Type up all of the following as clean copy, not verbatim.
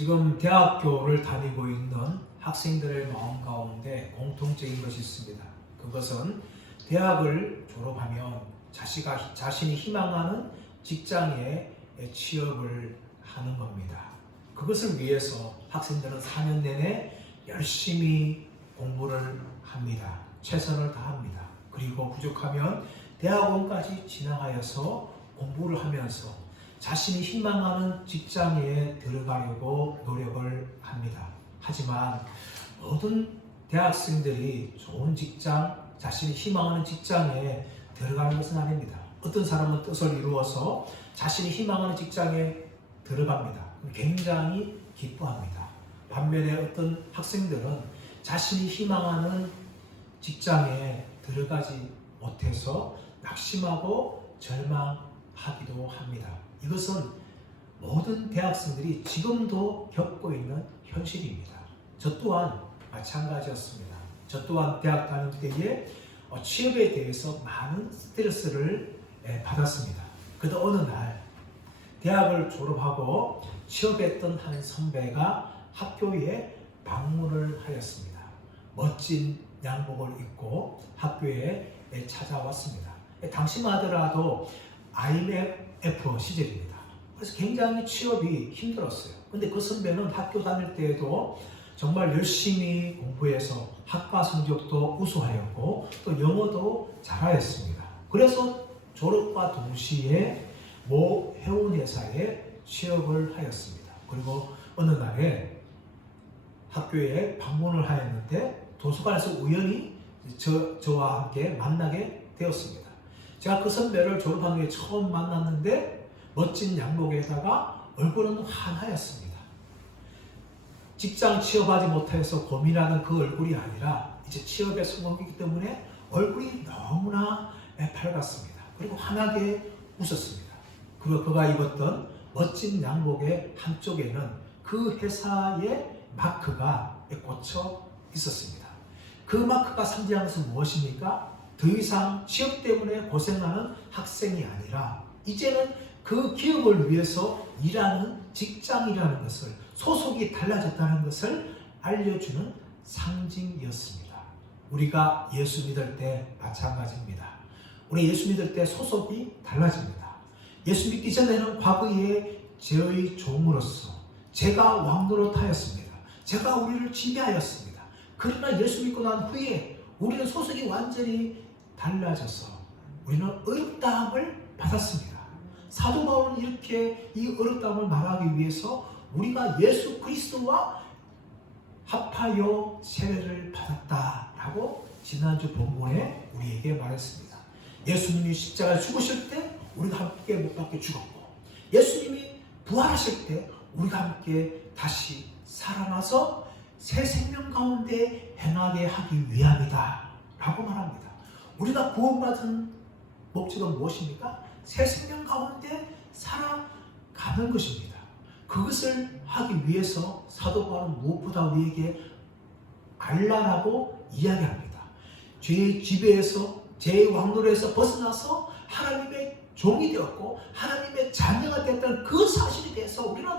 지금 대학교를 다니고 있는 학생들의 마음 가운데 공통적인 것이 있습니다. 그것은 대학을 졸업하면 자신이 희망하는 직장에 취업을 하는 겁니다. 그것을 위해서 학생들은 4년 내내 열심히 공부를 합니다. 최선을 다합니다. 그리고 부족하면 대학원까지 진학하여서 공부를 하면서 자신이 희망하는 직장에 들어가려고 노력을 합니다. 하지만 모든 대학생들이 좋은 직장, 자신이 희망하는 직장에 들어가는 것은 아닙니다. 어떤 사람은 뜻을 이루어서 자신이 희망하는 직장에 들어갑니다. 굉장히 기뻐합니다. 반면에 어떤 학생들은 자신이 희망하는 직장에 들어가지 못해서 낙심하고 절망하기도 합니다. 이것은 모든 대학생들이 지금도 겪고 있는 현실입니다. 저 또한 마찬가지였습니다. 저 또한 대학 다닐 때에 취업에 대해서 많은 스트레스를 받았습니다. 그러다 어느 날 대학을 졸업하고 취업했던 한 선배가 학교에 방문을 하였습니다. 멋진 양복을 입고 학교에 찾아왔습니다. 당시만 하더라도 IMF 시절입니다. 그래서 굉장히 취업이 힘들었어요. 근데 그 선배는 학교 다닐 때에도 정말 열심히 공부해서 학과 성적도 우수하였고 또 영어도 잘하였습니다. 그래서 졸업과 동시에 모 해운회사에 취업을 하였습니다. 그리고 어느 날에 학교에 방문을 하였는데 도서관에서 우연히 저와 함께 만나게 되었습니다. 제가 그 선배를 졸업한 후에 처음 만났는데 멋진 양복에다가 얼굴은 환하였습니다. 직장 취업하지 못해서 고민하는 그 얼굴이 아니라 이제 취업에 성공했기 때문에 얼굴이 너무나 밝았습니다. 그리고 환하게 웃었습니다. 그리고 그가 입었던 멋진 양복의 한쪽에는 그 회사의 마크가 꽂혀 있었습니다. 그 마크가 상징하는 것은 무엇입니까? 더 이상 취업 때문에 고생하는 학생이 아니라 이제는 그 기업을 위해서 일하는 직장이라는 것을, 소속이 달라졌다는 것을 알려주는 상징이었습니다. 우리가 예수 믿을 때 마찬가지입니다. 우리 예수 믿을 때 소속이 달라집니다. 예수 믿기 전에는 과거에 저의 종으로서 제가 왕노릇하였습니다. 제가 우리를 지배하였습니다. 그러나 예수 믿고 난 후에 우리는 소속이 완전히 달라져서 우리는 어렵다함을 받았습니다. 사도 바울은 이렇게 이 어렵다함을 말하기 위해서 우리가 예수 그리스도와 합하여 세례를 받았다라고 지난주 본문에 우리에게 말했습니다. 예수님이 십자가에 죽으실 때 우리가 함께 못 박혀 죽었고, 예수님이 부활하실 때 우리가 함께 다시 살아나서 새 생명 가운데 행하게 하기 위함이다 라고 말합니다. 우리가 구원받은 목적은 무엇입니까? 새 생명 가운데 살아가는 것입니다. 그것을 하기 위해서 사도 바울은 무엇보다 우리에게 알라라고 이야기합니다. 죄의 지배에서, 죄의 왕노릇에서 벗어나서 하나님의 종이 되었고 하나님의 자녀가 되었다는 그 사실에 대해서 우리는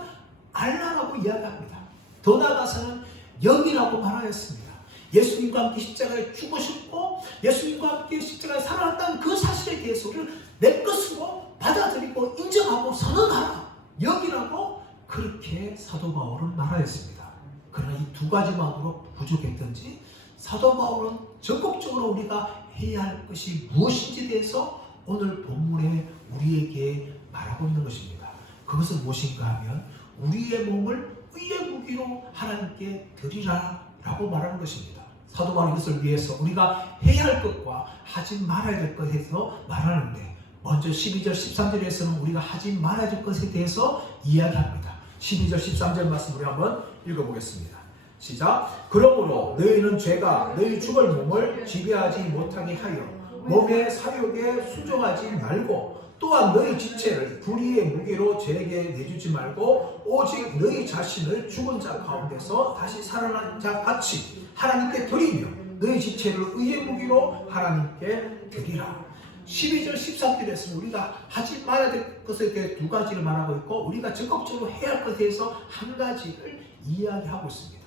알라라고 이야기합니다. 더 나아가서는 영이라고 말하였습니다. 예수님과 함께 십자가에 죽으셨고 예수님과 함께 십자가에 살아났다는 그 사실에 대해서 우리는 내 것으로 받아들이고 인정하고 선언하라, 여기라고 그렇게 사도 바울은 말하였습니다. 그러나 이 두 가지만으로 부족했던지 사도 바울은 적극적으로 우리가 해야 할 것이 무엇인지에 대해서 오늘 본문에 우리에게 말하고 있는 것입니다. 그것은 무엇인가 하면 우리의 몸을 의의 무기로 하나님께 드리라 라고 말하는 것입니다. 사도 바울은 이것을 위해서 우리가 해야 할 것과 하지 말아야 될 것에 대해서 말하는데, 먼저 12절 13절에서는 우리가 하지 말아야 될 것에 대해서 이야기합니다. 12절 13절 말씀 우리 한번 읽어보겠습니다. 시작. 그러므로 너희는 죄가 너희 죽을 몸을 지배하지 못하게 하여 몸의 사욕에 순종하지 말고, 또한 너희 지체를 불의의 무게로 죄에게 내주지 말고 오직 너희 자신을 죽은 자 가운데서 다시 살아난 자 같이 하나님께 드리며 너희 지체를 의의 무기로 하나님께 드리라. 12절 13절에서는 우리가 하지 말아야 될 것에 대해 두 가지를 말하고 있고 우리가 적극적으로 해야 할 것에 대해서 한 가지를 이야기하고 있습니다.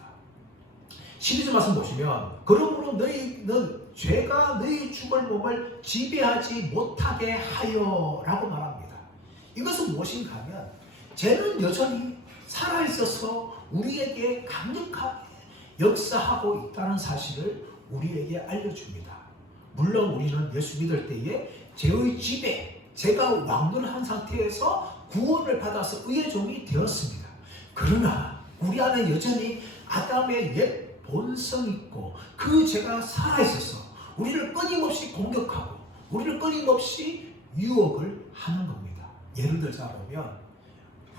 12절 말씀 보시면 그러므로 너희는 죄가 너희 죽을 몸을 지배하지 못하게 하여 라고 말합니다. 이것은 무엇인가 하면 죄는 여전히 살아있어서 우리에게 강력하게 역사하고 있다는 사실을 우리에게 알려줍니다. 물론 우리는 예수 믿을 때에 죄의 지배, 죄가 왕노릇한 상태에서 구원을 받아서 의의 종이 되었습니다. 그러나 우리 안에 여전히 아담의 옛 본성이 있고 그 죄가 살아있어서 우리를 끊임없이 공격하고 우리를 끊임없이 유혹을 하는 겁니다. 예를 들자 보면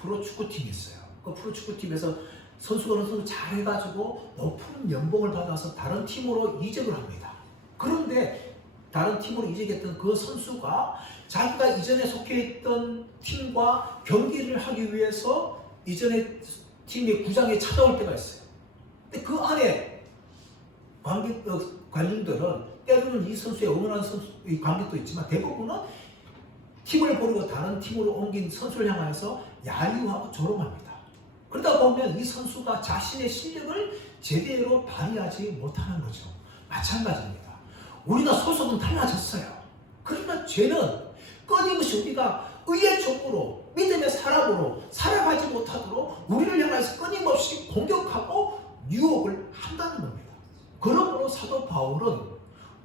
프로축구팀이 있어요. 그 프로축구팀에서 선수가 어느 정도 잘해가지고 높은 연봉을 받아서 다른 팀으로 이적을 합니다. 그런데 다른 팀으로 이적했던 그 선수가 자기가 이전에 속해 있던 팀과 경기를 하기 위해서 이전에 팀의 구장에 찾아올 때가 있어요. 근데 그 안에 관중들은 때로는 이 선수의 응원하는 선수의 관객도 있지만 대부분은 팀을 버리고 다른 팀으로 옮긴 선수를 향해서 야유하고 조롱합니다. 그러다 보면 이 선수가 자신의 실력을 제대로 발휘하지 못하는 거죠. 마찬가지입니다. 우리가 소속은 달라졌어요. 그러나 죄는 끊임없이 우리가 의의 종으로 믿음의 사람으로 살아가지 못하도록 우리를 향해서 끊임없이 공격하고 유혹을 한다는 겁니다. 그러므로 사도 바울은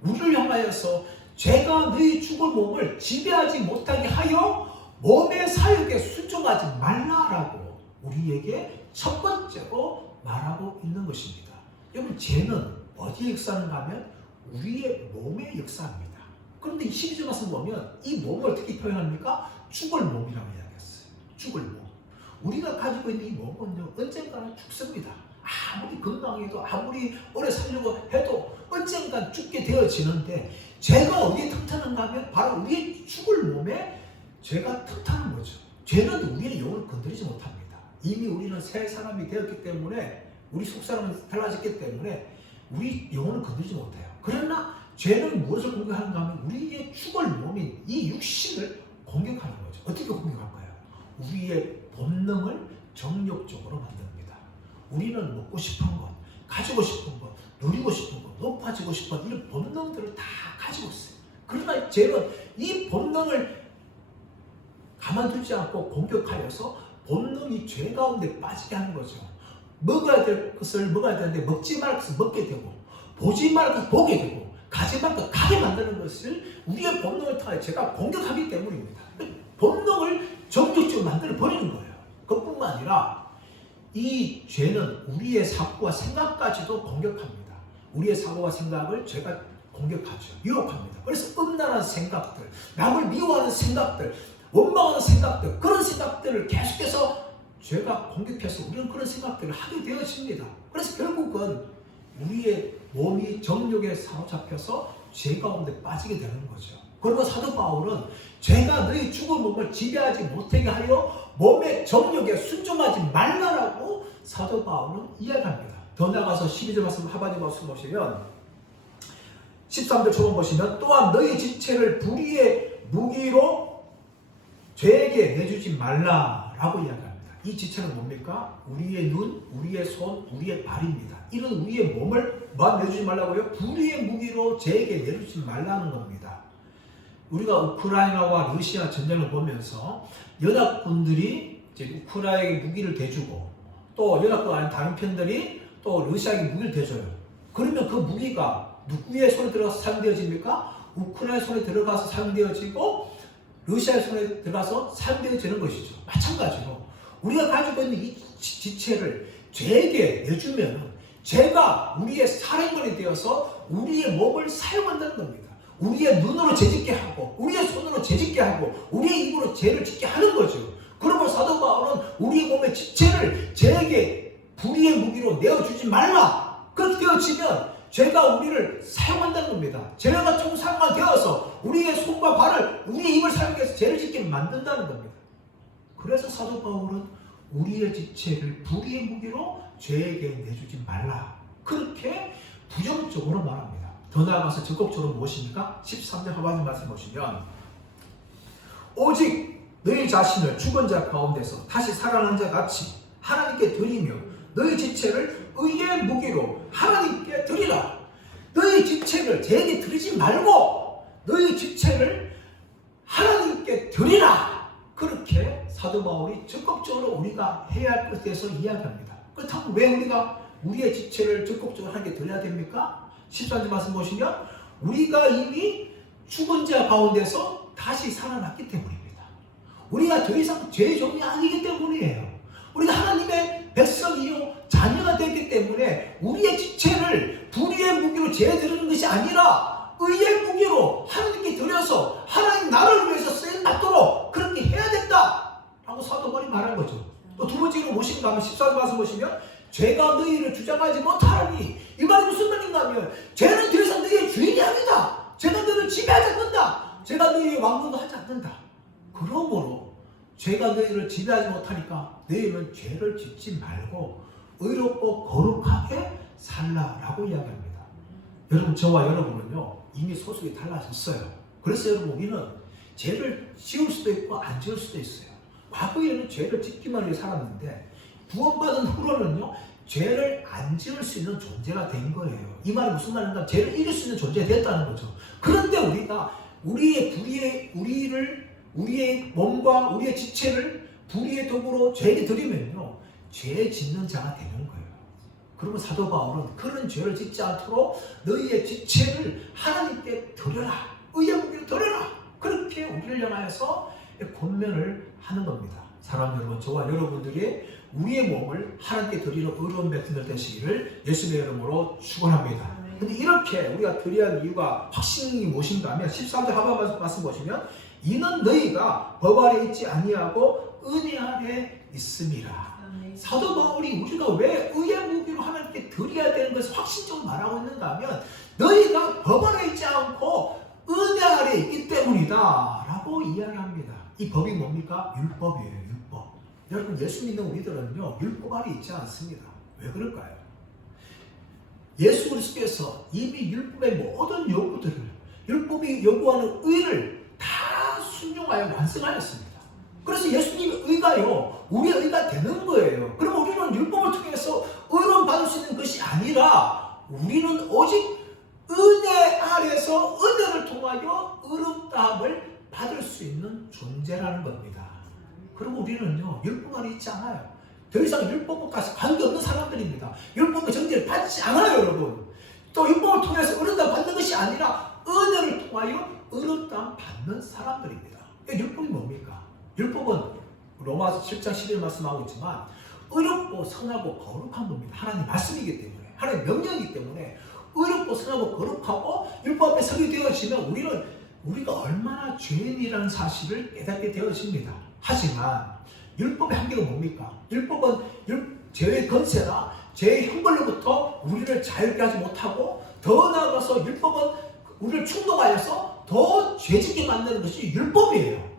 우리를 향하여서 죄가 너희 죽을 몸을 지배하지 못하게 하여 몸의 사욕에 순종하지 말라라고 우리에게 첫 번째로 말하고 있는 것입니다. 여러분, 죄는 어디에 역사하는가 하면 우리의 몸에 역사합니다. 그런데 12절 말씀 보면 이 몸을 어떻게 표현합니까? 죽을 몸이라고 이야기했어요. 죽을 몸. 우리가 가지고 있는 이 몸은 언젠가는 죽습니다. 아무리 건강해도 아무리 오래 살려고 해도 언젠간 죽게 되어지는데 죄가 어디에 틈타는가 하면 바로 우리의 죽을 몸에 죄가 틈타는 거죠. 죄는 우리의 영혼을 건드리지 못합니다. 이미 우리는 새 사람이 되었기 때문에 우리 속사람은 달라졌기 때문에 우리 영혼을 건드리지 못해요. 그러나 죄는 무엇을 공격하는가 하면 우리의 죽을 몸인 이 육신을 공격하는 거죠. 어떻게 공격할까요? 우리의 본능을 정욕적으로 만듭니다. 우리는 먹고 싶은 것, 가지고 싶은 것, 누리고 싶은 것, 높아지고 싶은 것, 이런 본능들을 다 가지고 있어요. 그러나 죄는 이 본능을 가만두지 않고 공격하여서 본능이 죄 가운데 빠지게 하는 거죠. 먹어야 될 것을 먹어야 되는데 먹지 말 것을 먹게 되고 보지 말 것을 보게 되고 가지 말 것을 가게 만드는 것을 우리의 본능을 통해 죄가 공격하기 때문입니다. 본능을 정욕적으로 만들어 버리는 거예요. 그뿐만 아니라 이 죄는 우리의 사고와 생각까지도 공격합니다. 우리의 사고와 생각을 죄가 공격하죠. 유혹합니다. 그래서 음란한 생각들, 남을 미워하는 생각들, 원망하는 생각들, 그런 생각들을 계속해서 죄가 공격해서 우리는 그런 생각들을 하게 되어집니다. 그래서 결국은 우리의 몸이 정욕에 사로잡혀서 죄 가운데 빠지게 되는 거죠. 그리고 사도 바울은 죄가 너희 죽은 몸을 지배하지 못하게 하여 몸의 정욕에 순종하지 말라라고 사도 바울은 이야기합니다. 더 나아가서 12절 말씀 하반기 말씀 보시면 13절 초반 보시면 또한 너희 지체를 불의의 무기로 죄에게 내주지 말라라고 이야기합니다. 이 지체는 뭡니까? 우리의 눈, 우리의 손, 우리의 발입니다. 이런 우리의 몸을 내주지 말라고요? 불의의 무기로 죄에게 내주지 말라는 겁니다. 우리가 우크라이나와 러시아 전쟁을 보면서 연합군들이 이제 우크라이나에게 무기를 대주고 또 연합군 아닌 다른 편들이 또 러시아에게 무기를 대줘요. 그러면 그 무기가 누구의 손에 들어가서 사용되어집니까? 우크라이나 손에 들어가서 사용되어지고 러시아의 손에 들어가서 사용되어지는 것이죠. 마찬가지로 우리가 가지고 있는 이 지체를 죄에게 내주면 죄가 우리의 살인물이 되어서 우리의 몸을 사용한다는 겁니다. 우리의 눈으로 죄짓게 하고 우리의 손으로 죄짓게 하고 우리의 입으로 죄를 짓게 하는 거죠. 그러므로 사도 바울은 우리의 몸의 지체를 죄에게 불의의 무기로 내어주지 말라. 그렇게 되어지면 죄가 우리를 사용한다는 겁니다. 죄가 총사용만 되어서 우리의 손과 발을 우리의 입을 사용해서 죄를 짓게 만든다는 겁니다. 그래서 사도 바울은 우리의 지체를 불의의 무기로 죄에게 내주지 말라. 그렇게 부정적으로 말합니다. 더 나아가서 적극적으로 무엇입니까? 13절 하반절 말씀 보시면 오직 너희 자신을 죽은 자 가운데서 다시 살아난 자 같이 하나님께 드리며 너희 지체를 의의 무기로 하나님께 드리라. 너희 지체를 저에게 드리지 말고 너희 지체를 하나님께 드리라. 그렇게 사도 바울이 적극적으로 우리가 해야 할 것에 대해서 이야기합니다. 그렇다면 왜 우리가 우리의 지체를 적극적으로 하나님께 드려야 됩니까? 13절 말씀 보시면 우리가 이미 죽은 자 가운데서 다시 살아났기 때문입니다. 우리가 더 이상 죄의 종이 아니기 때문이에요. 우리가 하나님의 백성이요 자녀가 되기 때문에 우리의 지체를 불의의 무기로 죄에 드리는 것이 아니라 의의 무기로 하나님께 드려서 하나님 나라를 위해서 쓰임받도록 그렇게 해야 된다 라고 사도 바울이 말한 거죠. 또 두 번째로 무엇인가 하면 14절 말씀 보시면 죄가 너희를 주장하지 못하니 이 말이 무슨 말인가 하면 죄는 더 이상 너희의 주인이 아니다. 죄가 너희를 지배하지 않는다. 죄가 너희의 왕국도 하지 않는다. 그러므로 죄가 너희를 지배하지 못하니까 너희는 죄를 짓지 말고 의롭고 거룩하게 살라라고 이야기합니다. 여러분 저와 여러분은요 이미 소속이 달라졌어요. 그래서 여러분 우리는 죄를 지을 수도 있고 안 지을 수도 있어요. 과거에는 죄를 짓기만 위해 살았는데 구원받은 후로는요 죄를 안 지을 수 있는 존재가 된 거예요. 이 말이 무슨 말인가? 죄를 이길 수 있는 존재가 됐다는 거죠. 그런데 우리가 우리의 몸과 우리의 지체를 불의의 도구로 죄에게 드리면요 죄 짓는 자가 되는 거예요. 그러면 사도 바울은 그런 죄를 짓지 않도록 너희의 지체를 하나님께 드려라. 의의 무기로 드려라. 그렇게 우리를 향하여서 권면을 하는 겁니다. 사랑하는 여러분, 저와 여러분들이 우리의 몸을 하나님께 드리는 의로운 백성들 되시기를 예수님의 이름으로 축원합니다. 근데 이렇게 우리가 드려야 할 이유가 확신이 무엇인가 하면 13절 하반 말씀 보시면 이는 너희가 법 아래 있지 아니하고 은혜 아래 있음이라. 사도 바울이 우리가 왜 의의 무기로 하나님께 드려야 되는 것을 확신적으로 말하고 있는가 하면 너희가 법 아래 있지 않고 은혜 아래 있기 때문이다 라고 이야기합니다. 이 법이 뭡니까? 율법이에요. 율법. 여러분 예수 믿는 우리들은요 율법 아래 있지 않습니다. 왜 그럴까요? 예수 그리스도께서 이미 율법의 모든 요구들을 율법이 요구하는 의를 다 순종하여 완성하였습니다. 그래서 예수님의 의가요 우리의 의가 되는 거예요. 그럼 우리는 율법을 통해서 의로움 받을 수 있는 것이 아니라 우리는 오직 은혜 아래서 은혜를 통하여 의롭다함을 받을 수 있는 존재라는 겁니다. 그리고 우리는요 율법 아래 있지 않아요. 더 이상 율법과 관계없는 사람들입니다. 율법의 정죄를 받지 않아요. 여러분 또 율법을 통해서 의롭다함 받는 것이 아니라 은혜를 통하여 의롭다함 받는 사람들입니다. 율법이 뭡니까? 율법은 로마서 7장 11절 말씀하고 있지만 의롭고 선하고 거룩한 겁니다. 하나님 말씀이기 때문에 하나님 명령이기 때문에 의롭고 선하고 거룩하고 율법 앞에 서게 되어지면 우리가 얼마나 죄인이라는 사실을 깨닫게 되어집니다. 하지만 율법의 한계가 뭡니까? 율법은 죄의 건세나 죄의 형벌로부터 우리를 자유롭게 하지 못하고 더 나아가서 율법은 우리를 충동하여서 더 죄짓게 만드는 것이 율법이에요.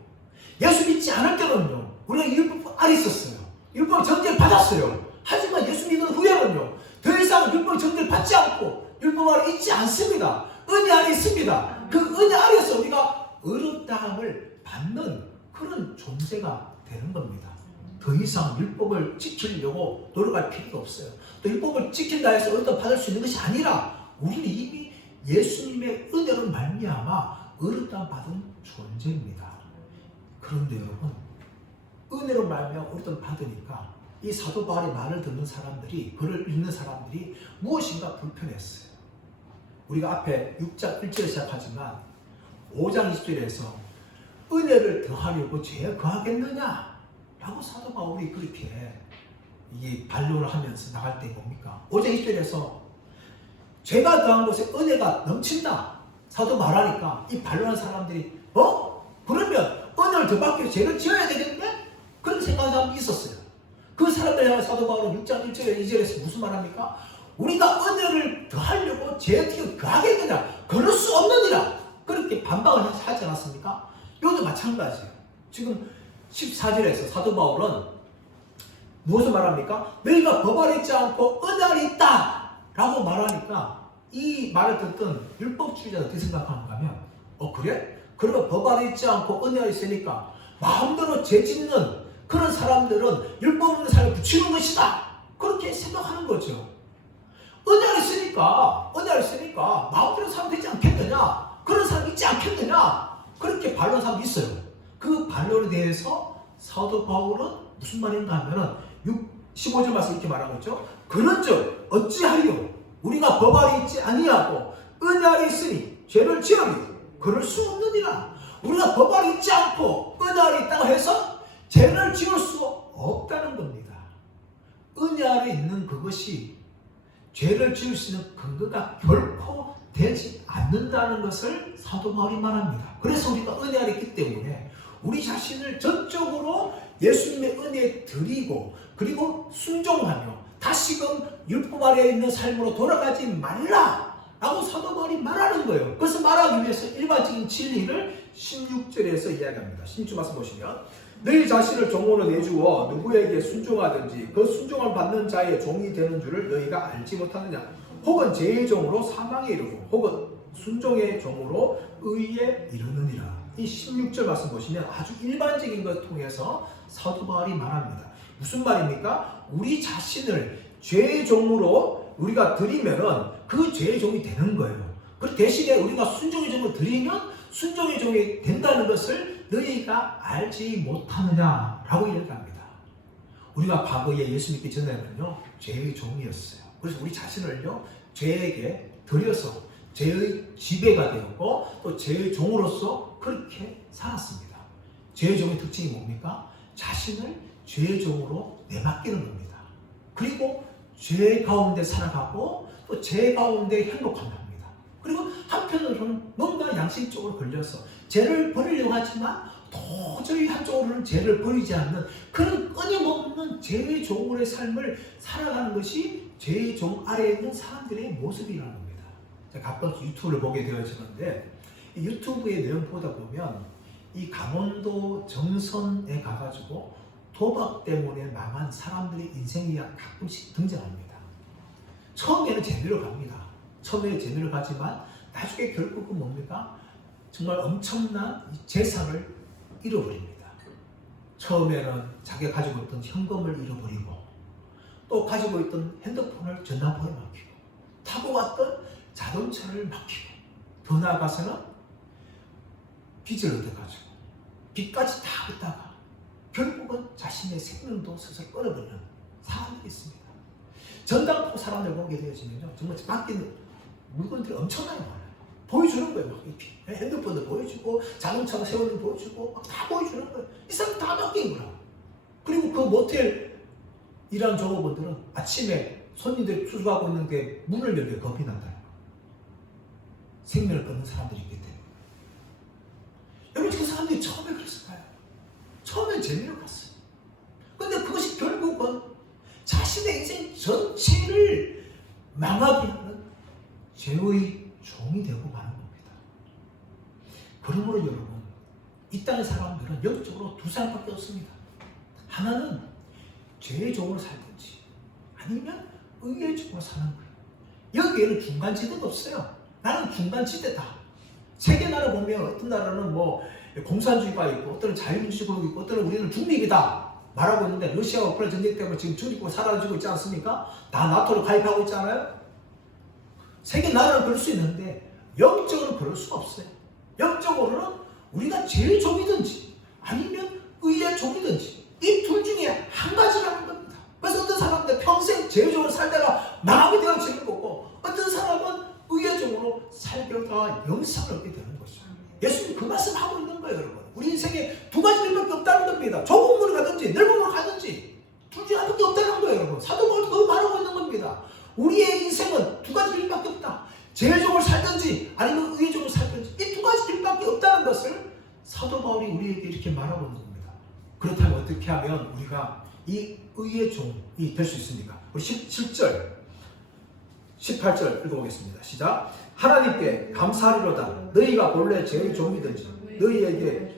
예수 믿지 않을 때는요 우리가 율법 아래 있었어요. 율법의 정죄를 받았어요. 하지만 예수 믿는 후에는요 더 이상 율법의 정죄를 받지 않고 율법 아래 있지 않습니다. 은혜 아래 있습니다. 그 은혜 아래에서 우리가 의롭다함을 받는 그런 존재가 되는 겁니다. 더 이상 율법을 지키려고 노력할 필요가 없어요. 또 율법을 지킨다 해서 의롭다함을 받을 수 있는 것이 아니라 우리는 이미 예수님의 은혜로 말미암아 의롭다함을 받은 존재입니다. 그런데 여러분 은혜로 말미암아 의롭다함을 받으니까 이 사도 바울의 말을 듣는 사람들이 글을 읽는 사람들이 무엇인가 불편했어요. 우리가 앞에 6장 1절에 시작하지만 5장 20절에서 은혜를 더하려고 죄에 거하겠느냐 라고 사도 바울이 그렇게 이 반론을 하면서 나갈 때 뭡니까? 5장 20절에서 죄가 더한 곳에 은혜가 넘친다 사도 말하니까 이 반론하는 사람들이 그러면 은혜를 더 받기 위해 죄를 지어야 되겠네? 그런 생각하는 사람이 있었어요. 그 사람들이 향해 사도 바울은 6장 1절에 2절에서 무슨 말합니까? 우리가 은혜를 더하려고 죄에 거하겠느냐? 그럴 수 없느니라. 그렇게 반박을 하지 않았습니까? 이것도 마찬가지예요. 지금 14절에서 사도 바울은 무엇을 말합니까? 너희가 법 아래 있지 않고 은혜 아래 있다 라고 말하니까 이 말을 듣던 율법주의자는 어떻게 생각하는가 하면 그래? 그러면 법 아래 있지 않고 은혜 아래 있으니까 마음대로 죄짓는 그런 사람들은 율법 없는 삶을 붙이는 것이다. 그렇게 생각하는 거죠. 은혜 아래 있으니까 마음대로 살면 되지 않겠느냐? 그런 사람 있지 않겠느냐? 그렇게 반론하는 사람이 있어요. 그 반론에 대해서 사도 바울은 무슨 말인가 하면은 15절 말씀 이렇게 말하고 있죠. 그런즉 어찌하리요? 우리가 법 아래 있지 아니하고 은혜 아래 있으니 죄를 지으리 그럴 수 없느니라. 우리가 법 아래 있지 않고 은혜 아래 있다고 해서 죄를 지을 수 없다는 겁니다. 은혜 아래 있는 그것이 죄를 지을 수 있는 근거가 결코 되지 않는다는 것을 사도 바울이 말합니다. 그래서 우리가 은혜 아래 있기 때문에 우리 자신을 전적으로 예수님의 은혜에 드리고 그리고 순종하며 다시금 율법 아래에 있는 삶으로 돌아가지 말라라고 사도 바울이 말하는 거예요. 그래서 말하기 위해서 일반적인 진리를 16절에서 이야기합니다. 16절 말씀 보시면 너희 자신을 종으로 내주어 누구에게 순종하든지 그 순종을 받는 자의 종이 되는 줄을 너희가 알지 못하느냐. 혹은 죄의 종으로 사망에 이르고 혹은 순종의 종으로 의에 이르느니라. 이 16절 말씀 보시면 아주 일반적인 것을 통해서 사도 바울이 말합니다. 무슨 말입니까? 우리 자신을 죄의 종으로 우리가 드리면은 그 죄의 종이 되는 거예요. 그 대신에 우리가 순종의 종을 드리면 순종의 종이 된다는 것을 너희가 알지 못하느냐라고 이야기합니다. 우리가 과거에 예수 믿기 전에는요 죄의 종이었어요. 그래서 우리 자신을요 죄에게 드려서 죄의 지배가 되었고 또 죄의 종으로서 그렇게 살았습니다. 죄의 종의 특징이 뭡니까? 자신을 죄의 종으로 내맡기는 겁니다. 그리고 죄 가운데 살아가고 또 죄 가운데 행복하려 합니다. 그리고 한편으로는 뭔가 양심적으로 걸려서 죄를 버리려고 하지만 도저히 한쪽으로는 죄를 버리지 않는 그런 끊임없는 죄의 종으로의 삶을 살아가는 것이 죄의 종 아래에 있는 사람들의 모습이라는 겁니다. 제가 가끔 유튜브를 보게 되어지는데 이 유튜브의 내용 보다 보면 이 강원도 정선에 가가지고 도박 때문에 망한 사람들의 인생이 가끔씩 등장합니다. 처음에는 재미로 갑니다. 처음에는 재미로 가지만 나중에 결국은 뭡니까? 정말 엄청난 재산을 잃어버립니다. 처음에는 자기가 가지고 있던 현금을 잃어버리고 또 가지고 있던 핸드폰을 전담포에 맡기고 타고 왔던 자동차를 맡기고 더 나아가서는 빚을 얻어가지고 빚까지 다 걷다가 결국은 자신의 생명도 스스로 끊어버리는 사람들이 있습니다. 전담포 사람들 보게 되어지면요 정말 맡기는 물건들이 엄청나게 많아요. 보여주는 거예요. 막 핸드폰도 보여주고 자동차가 세우는 거 보여주고 막 다 보여주는 거예요. 이 사람 다 맡긴 거라. 그리고 그 모텔 일하는 종업원들은 아침에 손님들이 수술하고 있는 게 문을 열게 겁이 난다. 생명을 끊는 사람들이 있기 때문에. 여러분 그 사람들이 처음에 그랬을까요? 처음엔 재미로 갔어요. 근데 그것이 결국은 자신의 인생 전체를 망하게 하는 죄의 종이 되고 마는 겁니다. 그러므로 여러분 이 땅의 사람들은 영적으로 두 사람밖에 없습니다. 하나는 죄의 종으로 살든지 아니면 의의 종으로 사는 거예요. 여기에는 중간지대가 없어요. 나는 중간지대다. 세계 나라 보면 어떤 나라는 뭐 공산주의가 있고 어떤 자유민주주의가 있고 어떤 우리는 중립이다 말하고 있는데 러시아와 우크라이나 전쟁 때문에 지금 중립국가 사라지고 있지 않습니까? 다 나토로 가입하고 있잖아요. 세계 나라는 그럴 수 있는데 영적으로는 그럴 수가 없어요. 영적으로는 우리가 죄의 종이든지 아니면 의의 종이든지 이 둘 중에 한 가지라는 겁니다. 그래서 어떤 사람들 평생 죄의 종으로 살다가 망하게 되어지는 거고 어떤 사람은 의의 종으로 살다가 영생을 얻게 되는 것이죠. 예수님이 그 말씀 하고 있는 거예요, 여러분. 우리 인생에 두 가지 길밖에 없다는 겁니다. 좁은 문을 가든지 넓은 문을 가든지 둘 중에 하나밖에 없다는 거예요, 여러분. 사도 바울도 그거 말하고 있는 겁니다. 우리의 인생은 두 가지 길밖에 없다. 죄의 종을 살든지 아니면 의의 종을 살든지 이 두 가지 길밖에 없다는 것을 사도 바울이 우리에게 이렇게 말하고 있는 겁니다. 그렇다면 어떻게 하면 우리가 이 의의 종이 될 수 있습니까? 우리 17절 18절 읽어보겠습니다. 시작. 하나님께 감사하리로다. 너희가 본래 죄의 종이든지 너희에게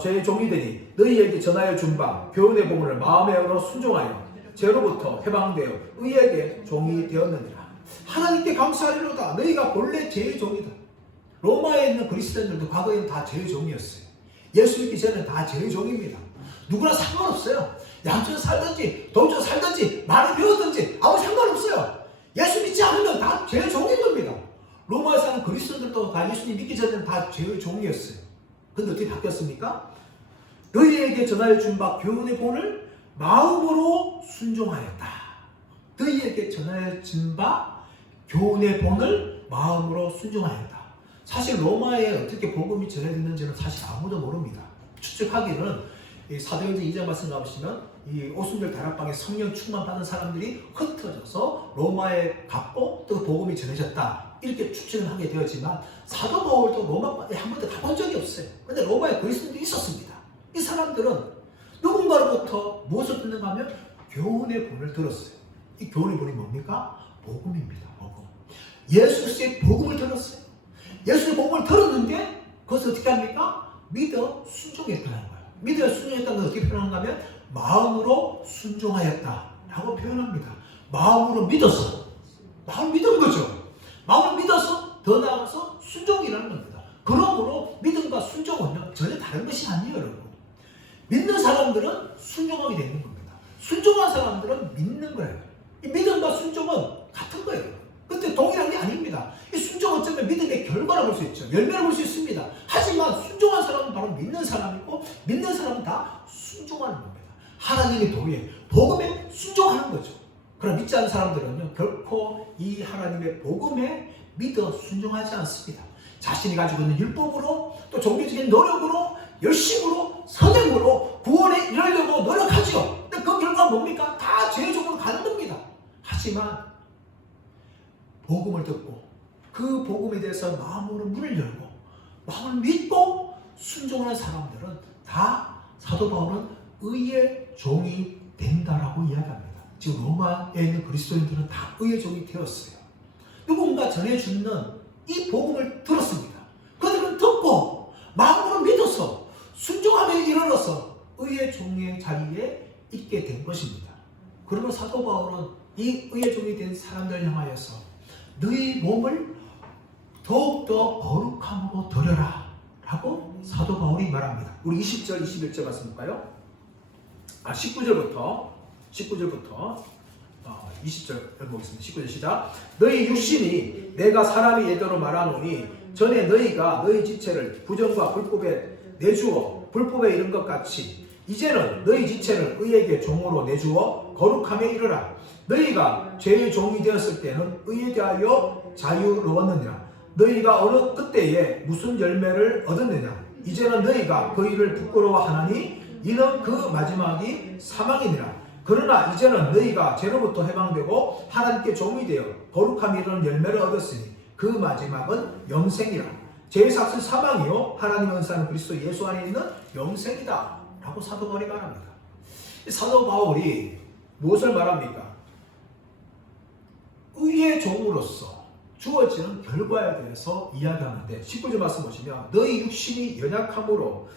죄의 종이 되니 너희에게 전하여 준 바 교훈의 보문을 마음에 얻어 순종하여 죄로부터 해방되어 의에게 종이 되었느니라. 하나님께 감사하리로다. 너희가 본래 제 종이다. 로마에 있는 그리스도인들도 과거에는 다 제 종이었어요. 예수 믿기 전에는 다 제 종입니다. 누구나 상관없어요. 양쪽에 살든지 동쪽에 살든지 말을 배웠든지 아무 상관없어요. 예수 믿지 않으면 다 제 종인 겁니다. 로마에 사는 그리스도인들도 다 예수님 믿기 전에는 다 제 종이었어요. 근데 어떻게 바뀌었습니까? 너희에게 전하여 준 바 교훈의 본을 마음으로 순종하였다. 너희에게 전하여 준 바 교훈의 본을 마음으로 순종하였다. 사실 로마에 어떻게 복음이 전해졌는지는 사실 아무도 모릅니다. 추측하기는 사도행전 2장 말씀 가보시면 이 오순절 다락방에 성령 충만 받은 사람들이 흩어져서 로마에 갔고 또 복음이 전해졌다. 이렇게 추측을 하게 되었지만 사도 바울도 로마에 한 번도 가본 적이 없어요. 그런데 로마에 그리스도인들이 있었습니다. 이 사람들은 누군가로부터 무엇을 듣는가 하면 교훈의 본을 들었어요. 이 교훈의 본이 뭡니까? 복음입니다. 복음. 예수 그리스도의 복음을 들었어요. 예수의 복음을 들었는데 그것을 어떻게 합니까? 믿어 순종했다는 거예요. 믿어 순종했다는 걸 어떻게 표현하는가 하면 마음으로 순종하였다라고 표현합니다. 마음으로 믿었어. 마음을 믿은 거죠. 마음을 믿어서 더 나아가서 순종이라는 겁니다. 그러므로 믿음과 순종은요 전혀 다른 것이 아니에요, 여러분. 믿는 사람들은 순종하게 되는 겁니다. 순종한 사람들은 믿는 거예요. 이 믿음과 순종은 같은 거예요. 근데 동일한 게 아닙니다. 이 순종은 어쩌면 믿음의 결과라고 볼 수 있죠. 열매를 볼 수 있습니다. 하지만 순종한 사람은 바로 믿는 사람이고 믿는 사람은 다 순종하는 겁니다. 하나님의 도리에 복음에 순종하는 거죠. 그럼 믿지 않는 사람들은요 결코 이 하나님의 복음에 믿어 순종하지 않습니다. 자신이 가지고 있는 율법으로 또 종교적인 노력으로 열심으로 선행으로 구원에 이르려고 노력하죠. 근데 그 결과가 뭡니까? 다 죄적으로 가는 겁니다. 하지만 복음을 듣고 그 복음에 대해서 마음으로 문을 열고 마음을 믿고 순종하는 사람들은 다 사도 바울은 의의 종이 된다라고 이야기합니다. 지금 로마에 있는 그리스도인들은 다 의의 종이 되었어요. 누군가 전해주는 이 복음을 들었습니다. 그들은 듣고 마음으로 믿어서 순종함에 이르러서 의의 종의 자리에 있게 된 것입니다. 그러면 사도 바울은 이 의의 종이 된 사람들을 향하여서 너희 몸을 더욱더 거룩함으로 드려라 라고 사도 바울이 말합니다. 우리 20절 21절 말씀 볼까요? 19절부터 20절 읽어보겠습니다. 19절 시작. 너희 육신이 내가 사람이 예대로 말하노니 전에 너희가 너희 지체를 부정과 불법에 내주어 불법에 이른 것 같이 이제는 너희 지체를 의에게 종으로 내주어 거룩함에 이르라. 너희가 죄의 종이 되었을 때는 의에 대하여 자유로웠느냐. 너희가 어느 그때에 무슨 열매를 얻었느냐. 이제는 너희가 그 일을 부끄러워하나니 이는 그 마지막이 사망이니라. 그러나 이제는 너희가 죄로부터 해방되고 하나님께 종이 되어 거룩함이 이르는 열매를 얻었으니 그 마지막은 영생이라. 죄의 삭은 사망이요 하나님의 은사는 그리스도 예수 안에 있는 영생이다 라고 사도 바울이 말합니다. 사도 바울이 무엇을 말합니까? 의의 종으로서 주어지는 결과에 대해서 이야기하는데 19절 말씀 보시면 너희 육신이 연약함으로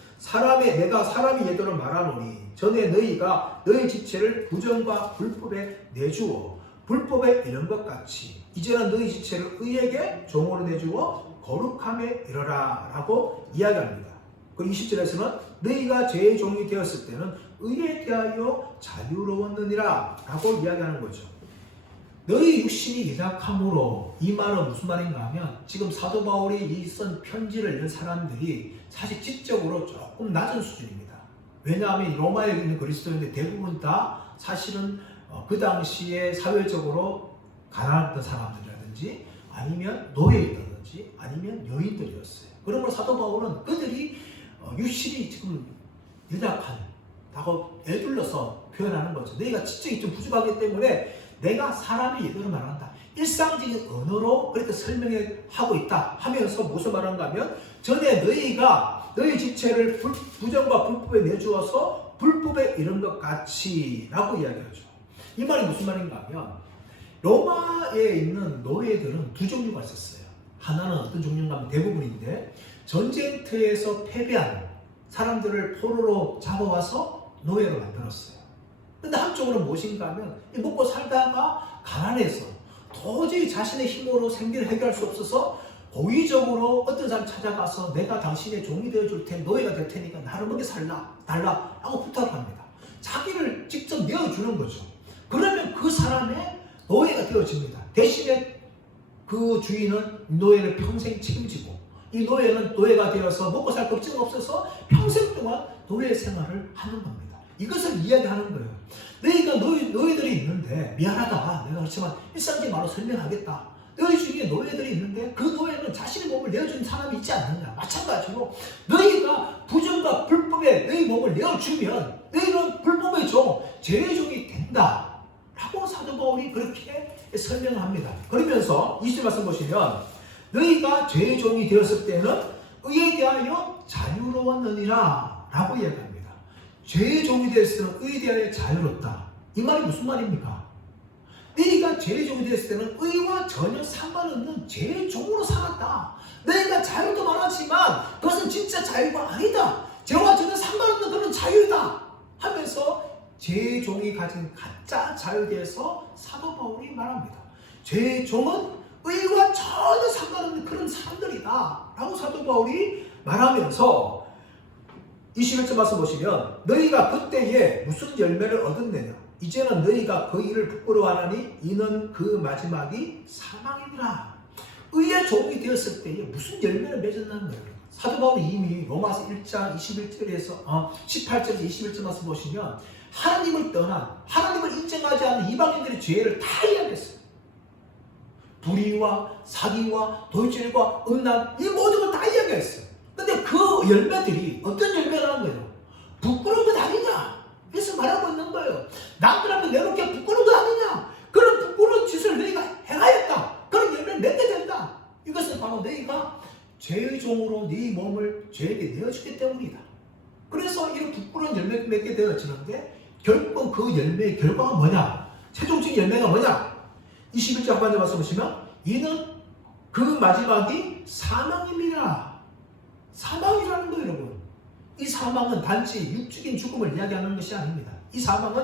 내가 사람이 예대로 말하노니 전에 너희가 너희 지체를 부정과 불법에 내주어 불법에 이른 것 같이 이제는 너희 지체를 의에게 종으로 내주어 거룩함에 이르라 라고 이야기합니다. 그리고 20절에서는 너희가 죄의 종이 되었을 때는 의에 대하여 자유로웠느니라 라고 이야기하는 거죠. 너희 육신이 연약함으로 이 말은 무슨 말인가 하면 지금 사도 바울이 이 쓴 편지를 읽는 사람들이 사실 지적으로 조금 낮은 수준입니다. 왜냐하면 로마에 있는 그리스도인들 대부분 다 사실은 그 당시에 사회적으로 가난했던 사람들이라든지 아니면 노예이라든지 아니면 여인들이었어요. 그러므로 사도 바울은 그들이 육신이 지금 연약하다고 애둘러서 표현하는 거죠. 너희가 지적이 좀 부족하기 때문에 내가 사람의 예대로 말한다. 일상적인 언어로 그렇게 설명하고 있다 하면서 무슨 말하는가 하면 전에 너희가 너희 지체를 부정과 불법에 내주어서 불법에 이른 것 같이 라고 이야기하죠. 이 말이 무슨 말인가 하면 로마에 있는 노예들은 두 종류가 있었어요. 하나는 어떤 종류인가 하면 대부분인데 전쟁터에서 패배한 사람들을 포로로 잡아와서 노예로 만들었어요. 근데 한쪽으로는 무엇인가 하면 먹고 살다가 가난해서 도저히 자신의 힘으로 생계를 해결할 수 없어서 고의적으로 어떤 사람 찾아가서 내가 당신의 종이 되어줄 테니 노예가 될 테니까 나를 먹여 달라 하고 부탁을 합니다. 자기를 직접 내어주는 거죠. 그러면 그 사람의 노예가 되어집니다. 대신에 그 주인은 노예를 평생 책임지고 이 노예는 노예가 되어서 먹고 살 걱정 없어서 평생 동안 노예 생활을 하는 겁니다. 이것을 이야기하는 거예요. 너희가 노예들이 있는데 미안하다. 내가 그렇지만 일상적인 말로 설명하겠다. 너희 중에 노예들이 있는데 그 노예는 자신의 몸을 내어주는 사람이 있지 않느냐. 마찬가지로 너희가 부정과 불법에 너희 몸을 내어주면 너희는 불법의 종, 죄의 종이 된다 라고 사도 바울이 그렇게 설명합니다. 그러면서 20절 말씀 보시면 너희가 죄의 종이 되었을 때는 의에 대하여 자유로웠느니라 라고 이야기합니다. 죄의 종이 되었을 때는 의에 대하여 자유롭다. 이 말이 무슨 말입니까? 너희가 죄의 종이 되었을 때는 의와 전혀 상관없는 죄의 종으로 살았다. 너희가 자유도 말하지만 그것은 진짜 자유가 아니다. 죄와 전혀 상관없는 그런 자유다 하면서 죄의 종이 가진 가짜 자유에 대해서 사도 바울이 말합니다. 죄의 종은 의와 전혀 상관없는 그런 사람들이다 라고 사도 바울이 말하면서 21절 말씀 보시면 너희가 그때에 무슨 열매를 얻었느냐. 이제는 너희가 그 일을 부끄러워하나니 이는 그 마지막이 사망이니라. 의의 종이 되었을 때에 무슨 열매를 맺었나는 거예요. 사도 바울이 이미 로마서 1장 21절에서 18절에서 21절 말씀 보시면 하나님을 떠난, 하나님을 인정하지 않는 이방인들의 죄를 다 이야기했어요. 불의와 사기와 도질과 음란 이 모든 걸 다 이야기했어요. 근데 그 열매들이 어떤 열매라는 거예요? 부끄러운 것 아니냐? 그래서 말하고 있는 거예요. 남들 앞에 내놓게 부끄러운 것 아니냐? 그런 부끄러운 짓을 너희가 행하였다. 그런 열매를 맺게 된다. 이것은 바로 너희가 죄의 종으로 네 몸을 죄에게 내어주기 때문이다. 그래서 이런 부끄러운 열매를 맺게 되어지는데 결국 그 열매의 결과가 뭐냐? 최종적인 열매가 뭐냐? 21절 하반절 말씀 보시면 이는 그 마지막이 사망입니다. 사망이라는 거예요, 여러분. 이 사망은 단지 육적인 죽음을 이야기하는 것이 아닙니다. 이 사망은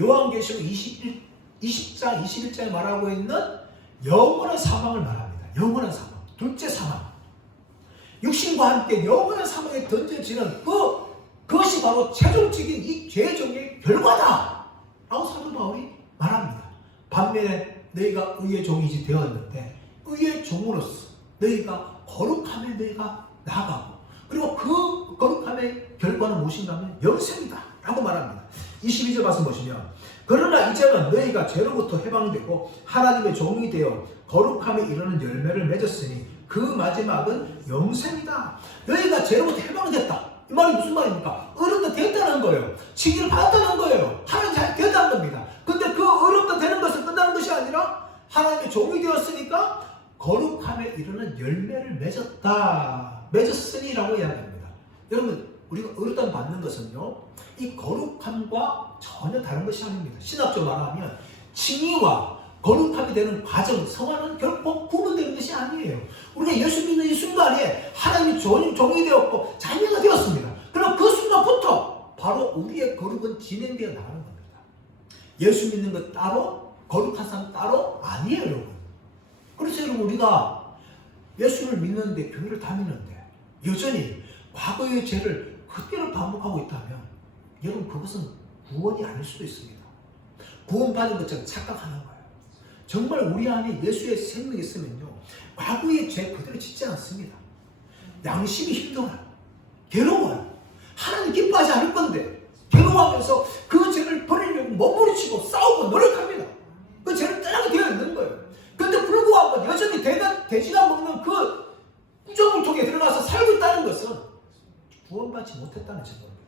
요한계시록 20장 21장에 말하고 있는 영원한 사망을 말합니다. 영원한 사망. 둘째 사망. 육신과 함께 영원한 사망에 던져지는 그것이 바로 최종적인 이 죄종의 결과다 라고 사도 바울이 말합니다. 반면에 너희가 의의 종이 되었는데 의의 종으로서 너희가 거룩함에 너희가 나아가고 그리고 그 거룩함의 결과는 무엇인가 하면 영생이다 라고 말합니다. 22절 말씀 보시면 그러나 이제는 너희가 죄로부터 해방되고 하나님의 종이 되어 거룩함에 이르는 열매를 맺었으니 그 마지막은 영생이다. 너희가 죄로부터 해방됐다. 이 말이 무슨 말입니까? 의롭다 되었다는 거예요. 칭의를 받았다는 거예요. 하나님 잘 되었다는 겁니다. 근데 그 의롭다 되는 것은 끝나는 것이 아니라 하나님의 종이 되었으니까 거룩함에 이르는 열매를 맺었으니라고 이야기합니다. 여러분 우리가 의롭다를 받는 것은요 이 거룩함과 전혀 다른 것이 아닙니다. 신학적으로 말하면 칭의와 거룩함이 되는 과정, 성화는 결코 구분되는 것이 아니에요. 우리가 예수 믿는 이 순간에 하나님이 종이 되었고 자녀가 되었습니다. 그럼 그 순간부터 바로 우리의 거룩은 진행되어 나가는 겁니다. 예수 믿는 것 따로 거룩한 사람 따로 아니에요, 여러분. 그래서 여러분 우리가 예수를 믿는데 교회를 다니는데 여전히 과거의 죄를 그대로 반복하고 있다면 여러분 그것은 구원이 아닐 수도 있습니다. 구원받은 것처럼 착각하는 거예요. 정말 우리 안에 예수의 생명이 있으면요 과거의 죄 그대로 짓지 않습니다. 양심이 힘들어요. 괴로워요. 하나님 기뻐하지 않을 건데 괴로워하면서 그 죄를 버리려고 몸부림치고 싸우고 노력합니다. 그 죄를 떠나게 되어 있는 거예요. 그런데 불구하고 여전히 돼지가 먹는 그 우정통에 들어가서 살고 있다는 것은 구원받지 못했다는 증거입니다.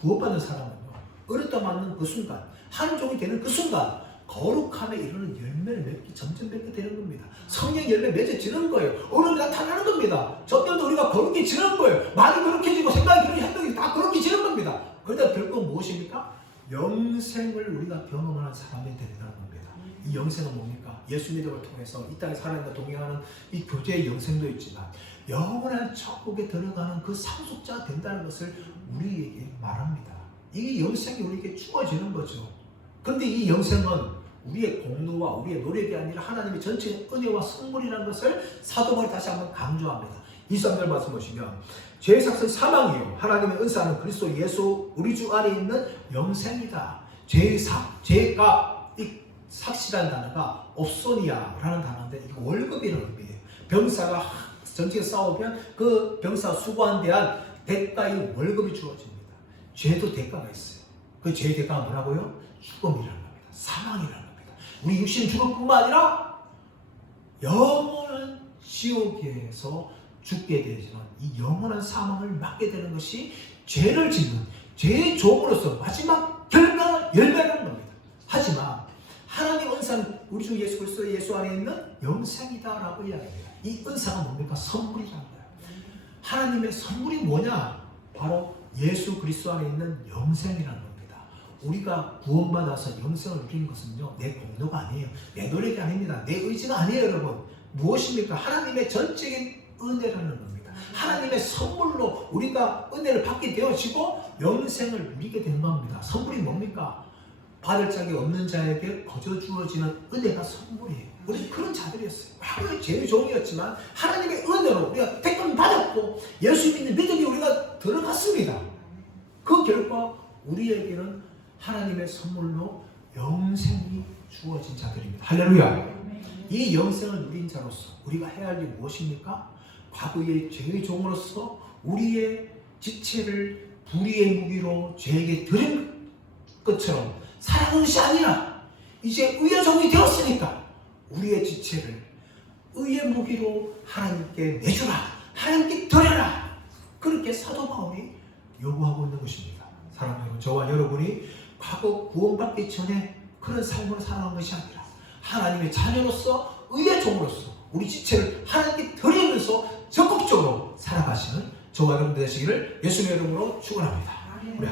구원받는 사람은요 어렵다 맞는 그 순간 한 종이 되는 그 순간 거룩함에 이르는 열매를 맺기 점점 맺게 되는 겁니다. 성령 열매 맺어지는 거예요. 어려움이 나타나는 겁니다. 점점 더 우리가 거룩해지는 거예요. 말이 거룩해지고 생각이 거룩해지고 행동이 다 거룩해지는 겁니다. 그러다 결국 무엇입니까? 영생을 우리가 경험하는 사람이 된다는 겁니다. 이 영생은 뭡니까? 예수 믿음을 통해서 이 땅에 살아있는 동행하는 이 교제의 영생도 있지만 영원한 천국에 들어가는 그 상속자가 된다는 것을 우리에게 말합니다. 이 영생이 우리에게 주어지는 거죠. 그런데 이 영생은 우리의 공로와 우리의 노력이 아니라 하나님의 전체 은혜와 선물이라는 것을 사도 바울이 다시 한번 강조합니다. 23절 말씀 보시면 죄의 삭은 사망이요 하나님의 은사는 그리스도 예수 우리 주 안에 있는 영생이다. 죄의 삭, 죄가 이 삭시라는 단어가 옵소니아라는 단어인데 이거 월급이라는 의미예요. 병사가 전쟁에 싸우면 그 병사 수고한 대한 대가의 월급이 주어집니다. 죄도 대가가 있어요. 그 죄의 대가가 뭐라고요? 죽음이라는 겁니다. 사망이라는 겁니다. 우리 육신 죽을 뿐만 아니라 영원한 지옥에서 죽게 되지만 이 영원한 사망을 맞게 되는 것이 죄를 짓는 죄의 종으로서 마지막 결과를 열매라는 겁니다. 하지만 하나님 은사는 우리 주 예수 그리스도 예수 안에 있는 영생이다라고 이야기합니다. 이 은사가 뭡니까? 선물이라는 거예요. 하나님의 선물이 뭐냐? 바로 예수 그리스도 안에 있는 영생이라는 겁니다. 우리가 구원받아서 영생을 누리는 것은요, 내 공로가 아니에요. 내 노력이 아닙니다. 내 의지가 아니에요, 여러분. 무엇입니까? 하나님의 전적인 은혜라는 겁니다. 하나님의 선물로 우리가 은혜를 받게 되어지고 영생을 누리게 되는 겁니다. 선물이 뭡니까? 받을 자격이 없는 자에게 거저 주어지는 은혜가 선물이에요. 우리 그런 자들이었어요. 과거에 죄의 종이었지만 하나님의 은혜로 우리가 택함을 받았고 예수 믿는 믿음이 우리가 들어갔습니다. 그 결과 우리에게는 하나님의 선물로 영생이 주어진 자들입니다. 할렐루야. 이 영생을 누린 자로서 우리가 해야 할 일이 무엇입니까? 과거의 죄의 종으로서 우리의 지체를 불의의 무기로 죄에게 드린 것처럼 살아가는 것이 아니라 이제 의의 종이 되었으니까 우리의 지체를 의의 무기로 하나님께 내주라, 하나님께 드려라, 그렇게 사도 바울이 요구하고 있는 것입니다. 사랑하는 여러분, 저와 여러분이 과거 구원받기 전에 그런 삶으로 살아가는 것이 아니라 하나님의 자녀로서 의의 종으로서 우리 지체를 하나님께 드리면서 적극적으로 살아가시는 저와 여러분 되시기를 예수님의 이름으로 축원합니다. 우리